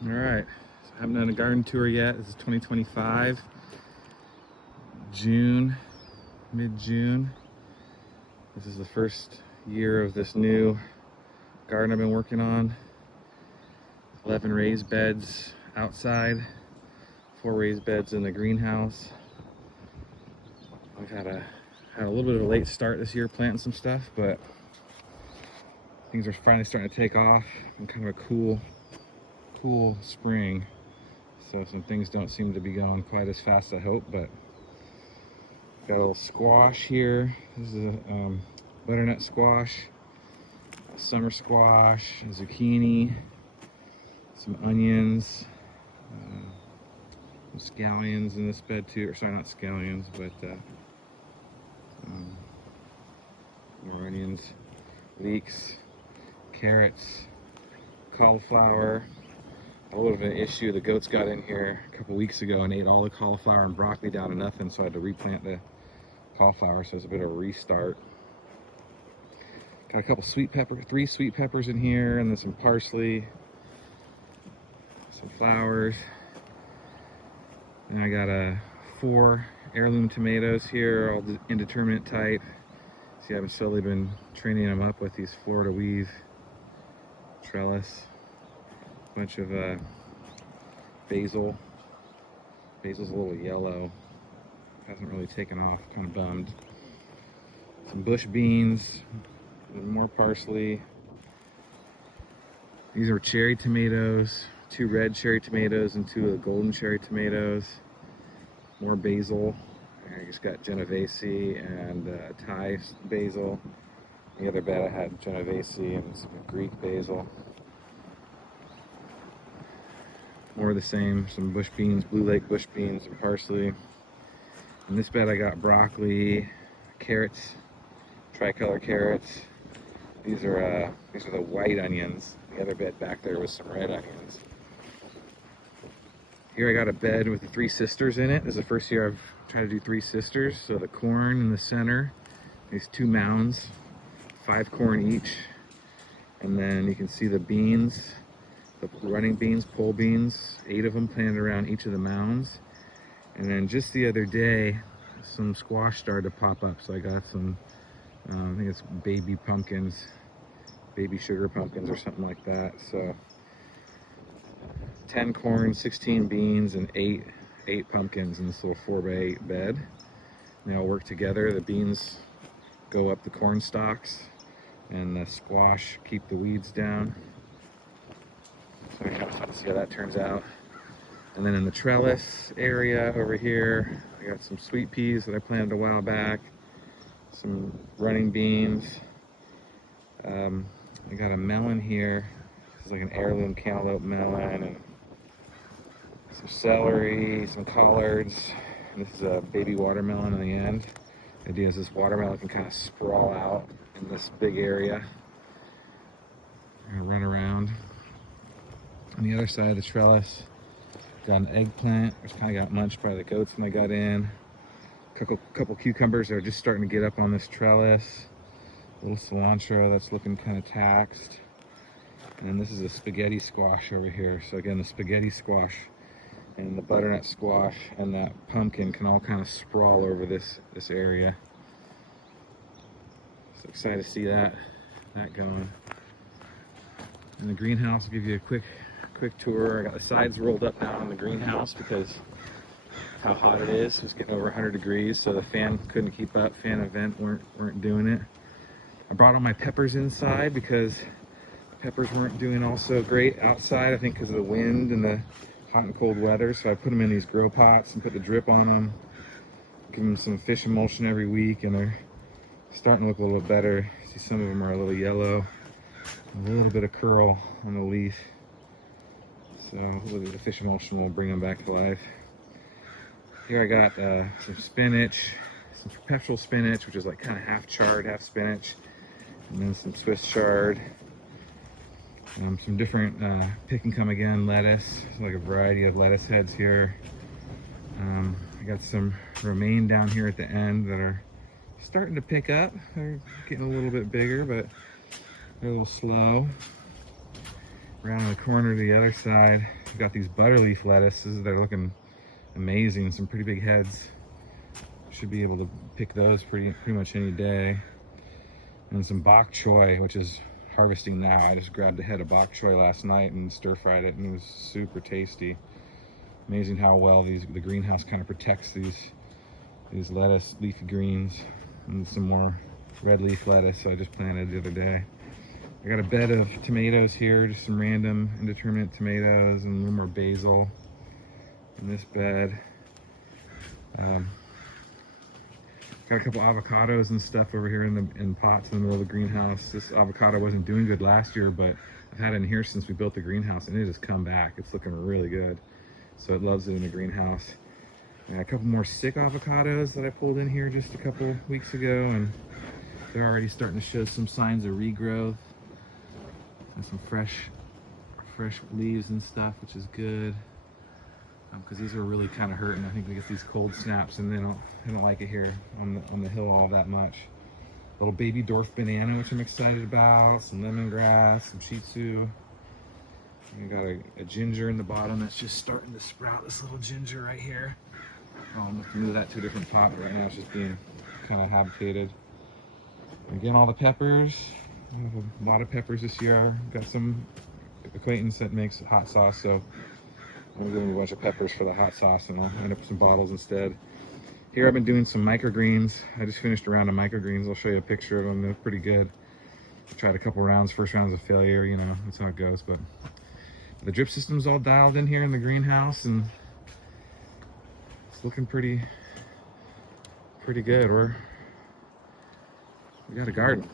All right, so I haven't done a garden tour yet. This is 2025, June, mid-June. This is the first year of this new garden I've been working on. 11 raised beds outside, 4 raised beds in the greenhouse. I've had a little bit of a late start this year planting some stuff, but things are finally starting to take off. And kind of a cool spring, so some things don't seem to be going quite as fast as I hope. But got a little squash here. This is a butternut squash, a summer squash, a zucchini, some onions, some scallions in this bed too. Or sorry, not scallions, but more onions, leeks, carrots, cauliflower. A little bit of an issue, the goats got in here a couple weeks ago and ate all the cauliflower and broccoli down to nothing, so I had to replant the cauliflower, so it's a bit of a restart. Got a couple three sweet peppers in here, and then some parsley, some flowers. And I got 4 heirloom tomatoes here, all indeterminate type. See, I've slowly been training them up with these Florida weave trellis. Bunch of basil. Basil's a little yellow. Hasn't really taken off, kind of bummed. Some bush beans, more parsley. These are cherry tomatoes, 2 red cherry tomatoes and 2 of the golden cherry tomatoes. More basil. I just got Genovese and Thai basil. The other bed I had Genovese and some Greek basil. More of the same, some bush beans, Blue Lake bush beans, and parsley. In this bed I got broccoli, carrots, tricolor carrots. These are the white onions. The other bed back there was some red onions. Here I got a bed with the 3 sisters in it. This is the first year I've tried to do 3 sisters. So the corn in the center, these 2 mounds, 5 corn each. And then you can see the beans, the running beans, pole beans, 8 of them planted around each of the mounds. And then just the other day, some squash started to pop up. So I got some, I think it's baby pumpkins, baby sugar pumpkins or something like that. So 10 corn, 16 beans, and 8 pumpkins in this little 4x8 bed. And they all work together. The beans go up the corn stalks, and the squash keep the weeds down. So we're going to see how that turns out. And then in the trellis area over here, I got some sweet peas that I planted a while back, some running beans. I got a melon here. This is like an heirloom cantaloupe melon, and some celery, some collards. And this is a baby watermelon on the end. The idea is this watermelon can kind of sprawl out in this big area. I'm gonna run around. On the other side of the trellis, got an eggplant, which kind of got munched by the goats when they got in. Couple cucumbers that are just starting to get up on this trellis. A little cilantro that's looking kind of taxed. And this is a spaghetti squash over here. So again, the spaghetti squash and the butternut squash and that pumpkin can all kind of sprawl over this area. So excited to see that going. In the greenhouse, I'll give you a quick tour. I got the sides rolled up now in the greenhouse because of how hot it is. It was getting over 100 degrees, so the fan couldn't keep up. Fan and vent weren't doing it. I brought all my peppers inside because peppers weren't doing all so great outside, I think because of the wind and the hot and cold weather. So I put them in these grow pots and put the drip on them. Give them some fish emulsion every week, and they're starting to look a little better. See, some of them are a little yellow, a little bit of curl on the leaf. So hopefully the fish emulsion will bring them back to life. Here I got some spinach, some perpetual spinach, which is like kind of half chard, half spinach, and then some Swiss chard. Some different pick and come again lettuce, like a variety of lettuce heads here. I got some romaine down here at the end that are starting to pick up. They're getting a little bit bigger, but they're a little slow. Around the corner to the other side, we've got these butterleaf lettuces. They're looking amazing. Some pretty big heads. Should be able to pick those pretty much any day. And some bok choy, which is harvesting now. I just grabbed a head of bok choy last night and stir fried it, and it was super tasty. Amazing how well the greenhouse kind of protects these lettuce, leafy greens, and some more red leaf lettuce I just planted the other day. I got a bed of tomatoes here, just some random indeterminate tomatoes and a little more basil in this bed. Got a couple avocados and stuff over here in pots in the middle of the greenhouse. This avocado wasn't doing good last year, but I've had it in here since we built the greenhouse, and it has come back. It's looking really good. So it loves it in the greenhouse. I got a couple more sick avocados that I pulled in here just a couple weeks ago, and they're already starting to show some signs of regrowth. And some fresh leaves and stuff, which is good. Because these are really kind of hurting. I think we get these cold snaps, and they don't like it here on the hill all that much. Little baby dwarf banana, which I'm excited about. Some lemongrass, some shih tzu. We got a ginger in the bottom that's just starting to sprout. This little ginger right here. I'm gonna have to move that to a different pot, but right now it's just being kind of habitated. Again, all the peppers. I have a lot of peppers this year. Got some acquaintance that makes hot sauce, so I'm gonna give him a bunch of peppers for the hot sauce, and I'll end up with some bottles instead. Here I've been doing some microgreens. I just finished a round of microgreens. I'll show you a picture of them. They're pretty good. I tried a couple rounds. First round's a failure, you know, that's how it goes. But the drip system's all dialed in here in the greenhouse, and it's looking pretty good. We got a garden.